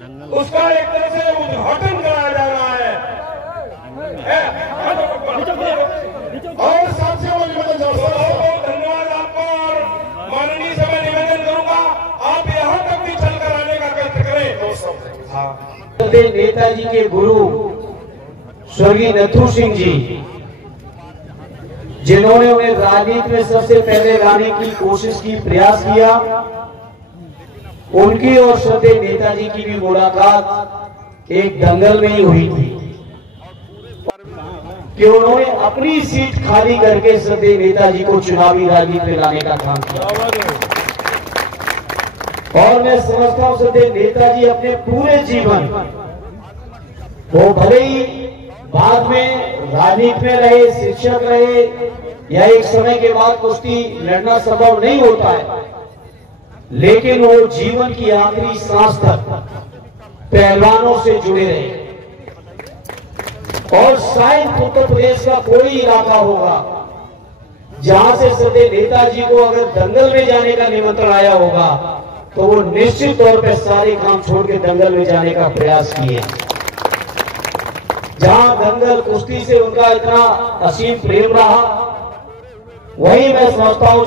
उसका एक तरह से उद्घाटन कराया जा रहा है। और सबसे बहुत धन्यवाद आपका। और माननीय से मैं निवेदन करूंगा आप यहाँ तक भी चल कर आने का कष्ट करें दोस्तों। नेताजी के गुरु स्वर्गीय नथू सिंह जी, जिन्होंने उन्हें राजनीति में सबसे पहले लाने की कोशिश की, प्रयास किया, उनकी और श्रद्धेय नेताजी की भी मुलाकात एक दंगल में ही हुई थी कि उन्होंने अपनी सीट खाली करके श्रद्धेय नेताजी को चुनावी राजनीति में लाने का काम किया। और मैं समझता हूं श्रद्धेय नेताजी अपने पूरे जीवन, वो भले ही बाद में राजनीति में रहे, शिक्षक रहे, या एक समय के बाद कुश्ती लड़ना संभव नहीं होता है, लेकिन वो जीवन की आखिरी सांस तक पहलवानों से जुड़े रहे। और शायद उत्तर प्रदेश का कोई इलाका होगा जहां से श्रद्धेय नेताजी को अगर दंगल में जाने का निमंत्रण आया होगा तो वो निश्चित तौर पर सारे काम छोड़ के दंगल में जाने का प्रयास किए। जहां दंगल कुश्ती से उनका इतना असीम प्रेम रहा, वही मैं समझता हूं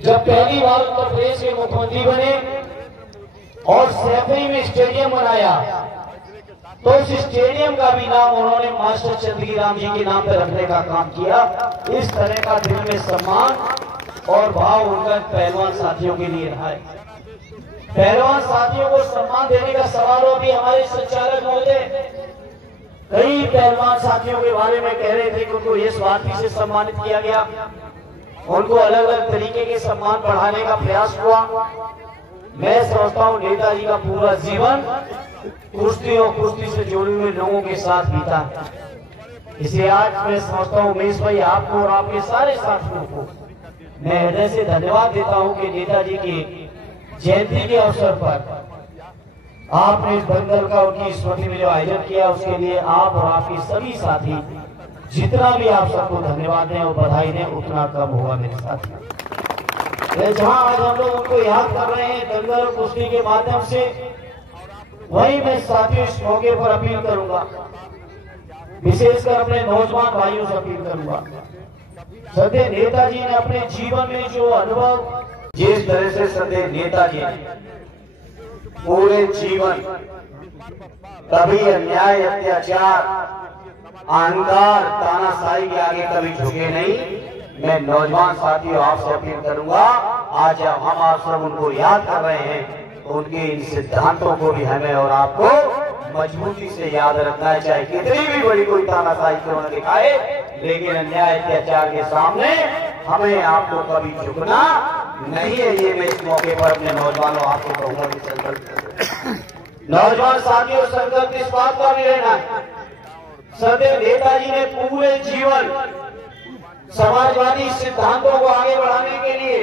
जब पहली बार उत्तर प्रदेश के मुख्यमंत्री बने और सैफई में स्टेडियम बनाया, तो इस स्टेडियम का भी नाम उन्होंने मास्टर चंद्री राम जी के नाम पर रखने का काम किया। इस तरह का दिल में सम्मान और भाव उनका पहलवान साथियों के लिए रहा है। पहलवान साथियों को सम्मान देने का सवाल हो भी हमारे संचालक महोदय कई पहलवान साथियों के बारे में कह रहे थे कि उनको इस वादी से सम्मानित किया गया, उनको अलग अलग तरीके के सम्मान बढ़ाने का प्रयास हुआ। मैं समझता हूं नेताजी का पूरा जीवन कुश्ती और कुश्ती से जुड़े हुए लोगों के साथ बीता है। इसलिए आज मैं समझता हूं उमेश भाई, आपको और आपके सारे साथियों को मैं हृदय से धन्यवाद देता हूं कि नेताजी की जयंती के अवसर पर आपने इस दंगल का उनकी स्मृति में जो आयोजन किया, उसके लिए आप और आपके सभी साथी, जितना भी आप सबको धन्यवाद दें और बधाई दें उतना कम होगा मेरे साथी। जहां आज हम लोग उनको याद कर रहे हैं दंगल और कुश्ती के माध्यम से, वही मैं साथियों इस मौके पर अपील करूंगा, विशेषकर अपने नौजवान भाइयों से अपील करूंगा। श्रद्धेय नेताजी ने अपने जीवन में जो अनुभव, जिस तरह से श्रद्धेय नेताजी ने पूरे जीवन कभी अन्याय, अत्याचार, अहंकार, तानाशाही के आगे कभी झुके नहीं। मैं नौजवान साथियों आपसे अपील करूंगा, आज जब हम आप सब उनको याद कर रहे हैं तो उनके इन सिद्धांतों को भी हमें और आपको मजबूती से याद रखना है। चाहे कितनी भी बड़ी कोई तानाशाही क्यों न दिखाए, लेकिन अन्याय अत्याचार के सामने हमें आपको कभी झुकना नहीं है। ये मैं इस मौके पर अपने नौजवानों आपको कहूंगा कि संकल्प, नौजवान साथियों संकल्प इस बात का भी रहना है, श्रद्धेय नेताजी ने पूरे जीवन समाजवादी सिद्धांतों को आगे बढ़ाने के लिए,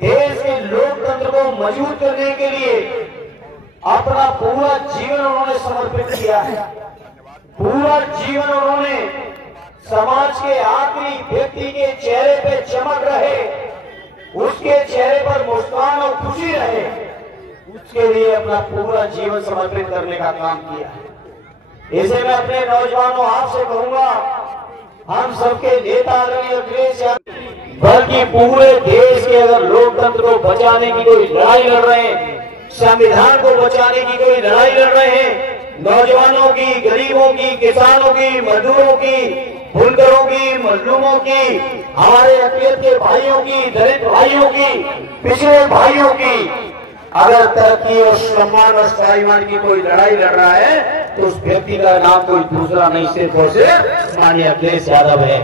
देश के लोकतंत्र को मजबूत करने के लिए अपना पूरा जीवन उन्होंने समर्पित किया है। पूरा जीवन उन्होंने समाज के आखिरी व्यक्ति के चेहरे पे चमक रहे, उसके चेहरे पर मुस्कान और खुशी रहे, उसके लिए अपना पूरा जीवन समर्पित करने का काम किया है। इसे मैं अपने नौजवानों आपसे कहूंगा, हम सबके नेता अखिलेश यादव, बल्कि पूरे देश के अगर लोकतंत्र को बचाने की कोई लड़ाई लड़ रहे हैं, संविधान को बचाने की कोई लड़ाई लड़ रहे हैं, नौजवानों की, गरीबों की, किसानों की, मजदूरों की, बुनकरों की, मजलूमों की, हमारे अकेले के भाइयों की, दलित भाइयों की, पिछड़े भाइयों की अगर तरक्की और सम्मान और स्वाभिमान की कोई लड़ाई लड़ रहा है तो उस व्यक्ति का नाम कोई दूसरा नहीं, सिर्फ और सिर्फ माननीय अखिलेश यादव है।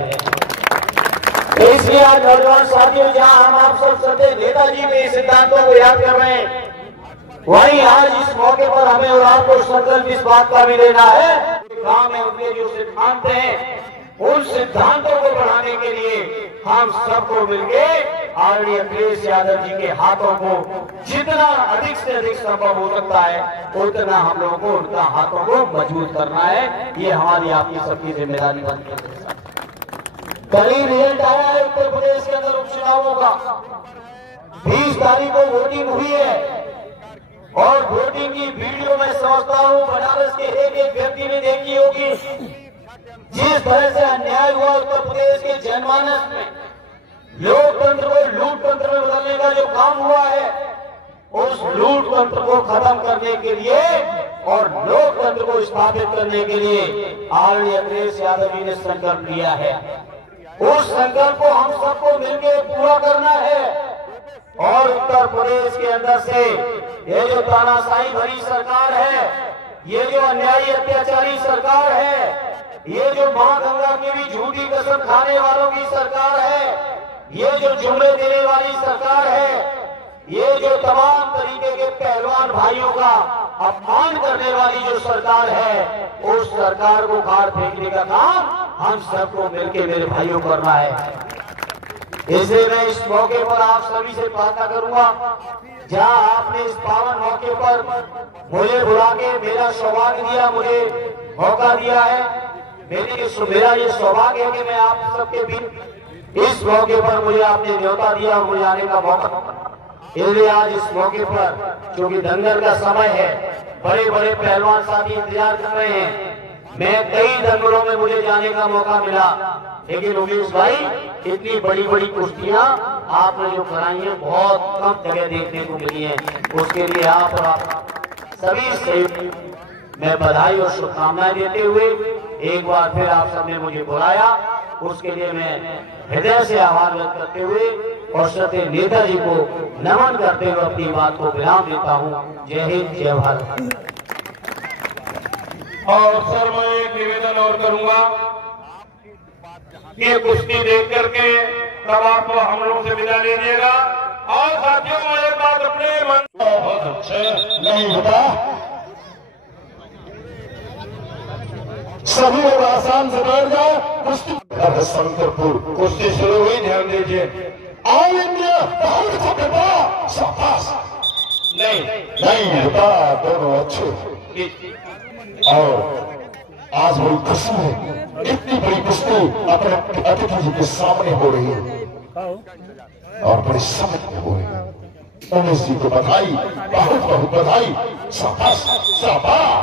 तो इसलिए आज नौजवान साथियों, जहां हम आप सब श्रद्धेय नेताजी के सिद्धांतों को याद कर रहे हैं, वहीं आज इस मौके पर हमें और आपको संकल्प इस बात का भी लेना है, काम है उनके जो सिद्धांत हैं, उन सिद्धांतों को बढ़ाने के लिए हम सबको मिलके आदरणीय अखिलेश यादव जी के हाथों को जितना अधिक से अधिक संभव हो सकता है उतना हम लोगों को उनका हाथों को मजबूत करना है। ये हमारी आपकी सबकी जिम्मेदारी बनती है। कल ही रिजल्ट आया है उत्तर प्रदेश के अंदर उपचुनावों का, 20 तारीख को वोटिंग हुई है और वोटिंग की वीडियो मैं समझता हूँ बनारस के एक एक व्यक्ति ने देखी होगी। जिस तरह से अन्याय हुआ उत्तर प्रदेश के जनमानस में, लोकतंत्र को लूट तंत्र में बदलने का जो काम हुआ है, उस लूट तंत्र को खत्म करने के लिए और लोकतंत्र को स्थापित करने के लिए आदरणीय अखिलेश यादव जी ने संकल्प लिया है। उस संकल्प को हम सबको मिलकर पूरा करना है और उत्तर प्रदेश के अंदर से ये जो तानाशाही भरी सरकार है, ये जो अन्यायी अत्याचारी सरकार है, ये जो मां गंगा की भी झूठी कसम खाने वालों की सरकार है, ये जो जुमले देने वाली सरकार है, ये जो तमाम तरीके के पहलवान भाइयों का अपमान करने वाली जो सरकार है, उस सरकार को खाड़ फेंकने का काम हम सबको मिलकर मेरे भाइयों करना है। इसलिए मैं इस मौके पर आप सभी से प्रार्थना करूंगा, जहां आपने इस पावन मौके पर मुझे बुला के मेरा सौभाग्य दिया, मुझे मौका दिया है, मेरा ये सौभाग्य है कि मैं आप सबके बीच इस मौके पर मुझे आपने न्योता दिया और मुझे आने का मौका। इसलिए आज इस मौके पर क्योंकि दंगल का समय है, बड़े बड़े पहलवान साथी इंतजार कर रहे हैं। मैं कई दंगलों में मुझे जाने का मौका मिला, लेकिन उमेश भाई इतनी बड़ी बड़ी कुश्तियां आपने जो कराई है बहुत कम जगह देखने को मिली है। उसके लिए आप और आप सभी से मैं बधाई और शुभकामनाएं देते हुए एक बार फिर आप सबने मुझे बुलाया, उसके लिए मैं हृदय से आभार व्यक्त करते हुए और श्रद्धेय नेताजी को नमन करते हुए अपनी बात को विराम देता हूँ। जय हिंद, जय भारत। और सर मैं एक निवेदन और करूंगा, ये कुश्ती देख करके तब आप हम लोगों से विदा लीजिएगा। और साथियों मैं एक बात अपने मन बहुत अच्छा नहीं होता, सभी लोग आसान से बैठ जाओ। कुश्ती शंकरपुर कुश्ती शुरू हुई, ध्यान दीजिए। ऑल इंडिया बहुत अच्छा बेटा, शाबाश। नहीं बेटा, दोनों अच्छे। और आज बड़ी खुशी है, इतनी बड़ी कुश्ती अपने अतिथि जी के सामने हो रही है और बड़े समय में हो रही है। उमेश जी को बधाई, बहुत बहुत बधाई, शाबाश शाबाश।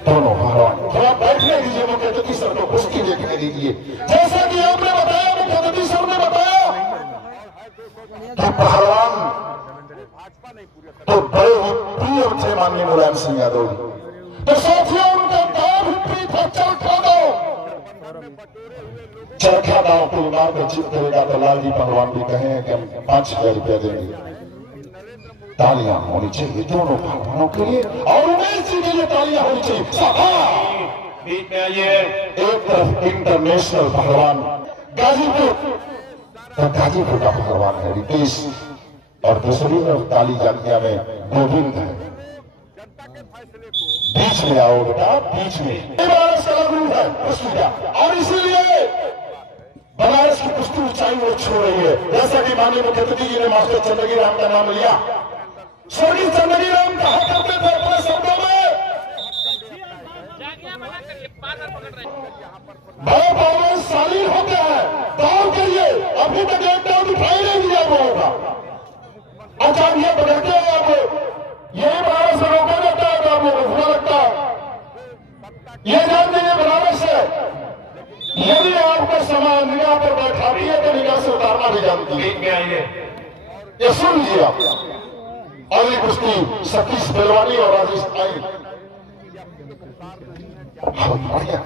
दोनों पहलवान थोड़ा बैठने दीजिए, मुख्य अतिथि सर को कुश्ती देखने दीजिए। जैसा कि आपने बताया, मुख्य अतिथि सर ने बताया कि पहलवान तो बड़े ही प्रिय थे माननीय मुलायम सिंह यादव जी। तो साथियों उनका गांव भी प्रिय था, चरखा गांव। चरखा गांव को मार कर जीत करेगा तो लालजी पहलवान भी कहे कि हम 5,000 रुपया देंगे। तालियां होनी चाहिए दोनों पहलवानों के लिए और उमेश जी के लिए तालियां होनी चाहिए। एक तरफ इंटरनेशनल पहलवान गाजीपुर, तो गाजीपुर का पहलवान है रितेश, और दूसरी तरफ ताली जातिया में गोविंद है। बीच में आओ बेटा, बीच में बनारस का ग्रुप है कुश्ती का, और इसीलिए बनारस की कुश्ती ऊंचाई वो छू रही है। जैसा कि माननीय मुख्यमंत्री जी ने मास्टर चंद्रगी राम का नाम लिया, स्वर्गीय चंद्रगी राम कहा करते थे अपने शब्दों में, बड़े पहलवान शालीन होते हैं, दौड़ के लिए अभी तक एक दौड़ दिखाई नहीं दिया लोगों का। अच्छा ये बदलते हैं आप, यही बनारस से रोका जाता है तो आप लोगों को बुरा लगता है। ये जान लीजिए बनारस से यदि आपको सामान निगाह पर बैठाती है तो निगाह से उतारना भी जानती है। ये सुन लीजिए आप। अगली कुश्ती सतीश बेलवानी और राजेश आई, बढ़िया,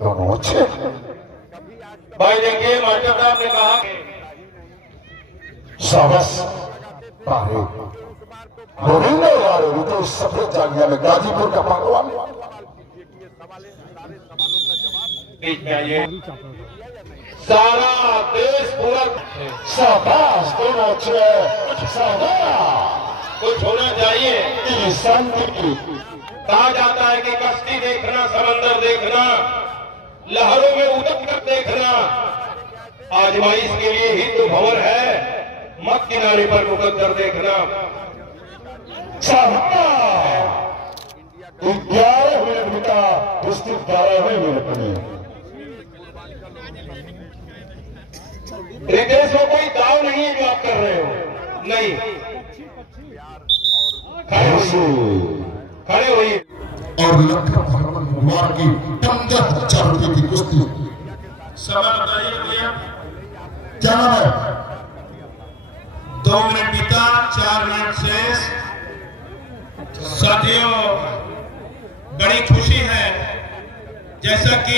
दोनों अच्छे। भाई देखिए मास्टर साहब ने कहा शाबाश पारे गोविंद यार तो सफेद जागिया में गाजीपुर का पहलवान। सारा देश पूरा शाबाश, दोनों अच्छे, शाबाश। कुछ होना चाहिए। शांति की कहा जाता है कि कश्ती देखना, समंदर देखना, लहरों में उतर कर देखना आजमाइश के लिए ही तो भंवर है, मत किनारे पर मुकद्दर देखना। 11 मिनट का कुश्ती 12वें मिनट में। रितेश में कोई दाव नहीं है जो आप कर रहे हो, नहीं खड़े हुई और लखन भगवान कुमार की 15,000 रुपए की कुश्ती। समय बताइए भैया। क्या नाम है? 2 मिनट बीता, 4 मिनट शेष। साथियों, बड़ी खुशी है जैसा कि